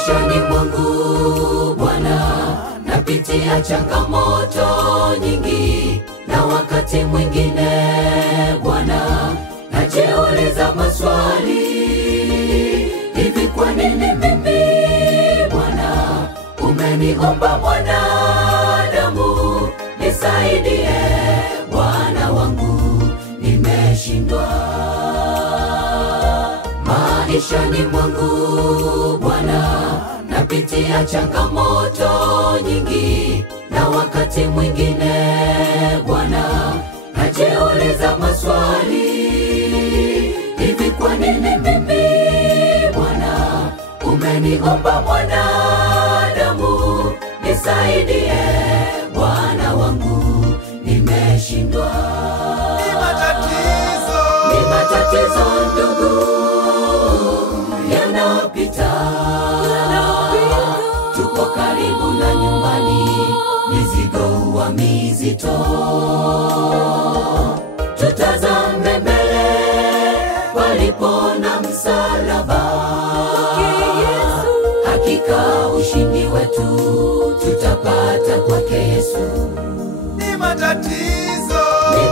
Maishani mwangu Bwana, napitia changamoto nyingi, na wakati mwingine Bwana, najiuliza maswali. Hivi kwa nini mimi Bwana umeniomba mwanadamu? Nisaidie Bwana wangu, nimeshindwa. Maishani mwangu Bwana, napitia changamoto nyingi, na wakati mwingine Bwana, najiuliza maswali. Hivi kwa nini mimi Bwana umeniomba mwanadamu? Nisaidie Bwana wangu, nimeshindwa. Ni matatizo ndugu yanapita, tuko karibu na nyumbani, mizigo wa mizito. Tutazame mbele palipo na msalaba, hakika ushindi wetu tutapata kwake Yesu. Ni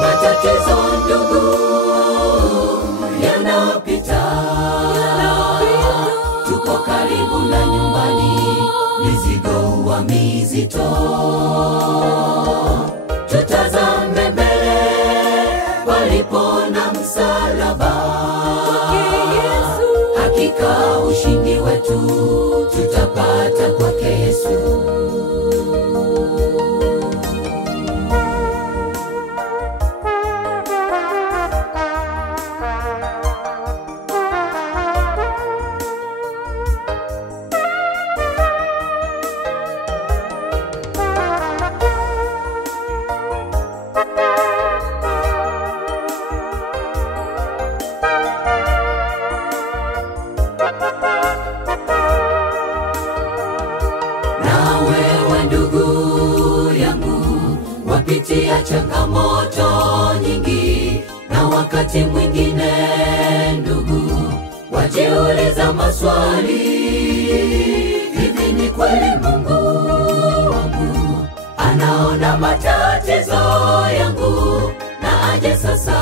matatizo ndugu yanapita, tuko karibu na nyumbani, mizigo wa mizito. Tutazame mbele palipo na msalaba, hakika ushindi wetu tutapata kwake Yesu. Wapitia changamoto nyingi, na wakati mwingine ndugu, wajiuliza maswali. Hivi ni kweli Mungu wangu anaona matatizo yangu, na aje sasa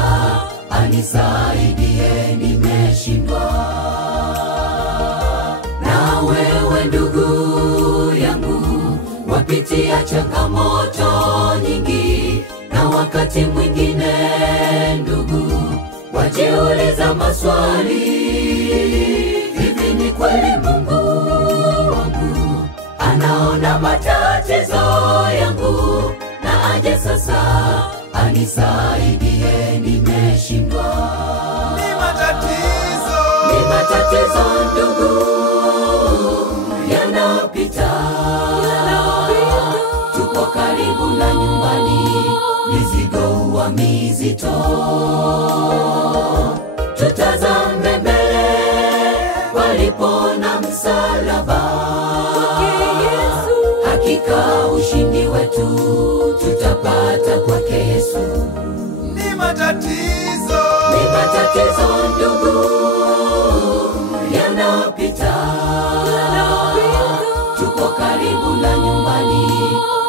anisaidie, nimeshindwa. Na wewe ndugu yangu, wapitia changamoto nyingi, na wakati mwingine ndugu, wajiuliza maswali. Hivi ni kweli Mungu wangu anaona matatizo yangu, na aje sasa anisaidie, nimeshindwa. Ni matatizo ndugu yanapita, tuko karibu na nyumbani, mizigo wa mizito. Tutazame mbele palipo na msalaba, hakika ushindi wetu tutapata kwake Yesu. Ni matatizo ndugu yanapita, tuko karibu na nyumbani,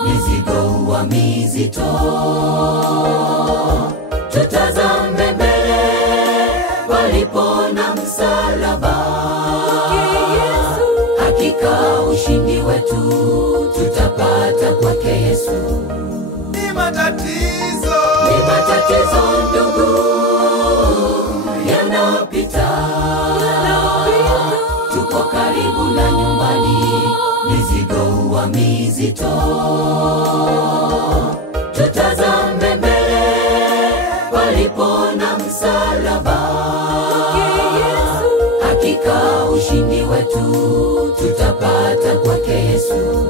mizigo wa mizito. Tutazame mbele palipo na msalaba, hakika ushindi wetu tutapata kwake Yesu. Ni matatizo ndugu yanapita, tuko karibu na nyumbani, mizigo wa mizito. Tutazame mbele palipo na msalaba, hakika ushindi wetu tutapata kwake Yesu.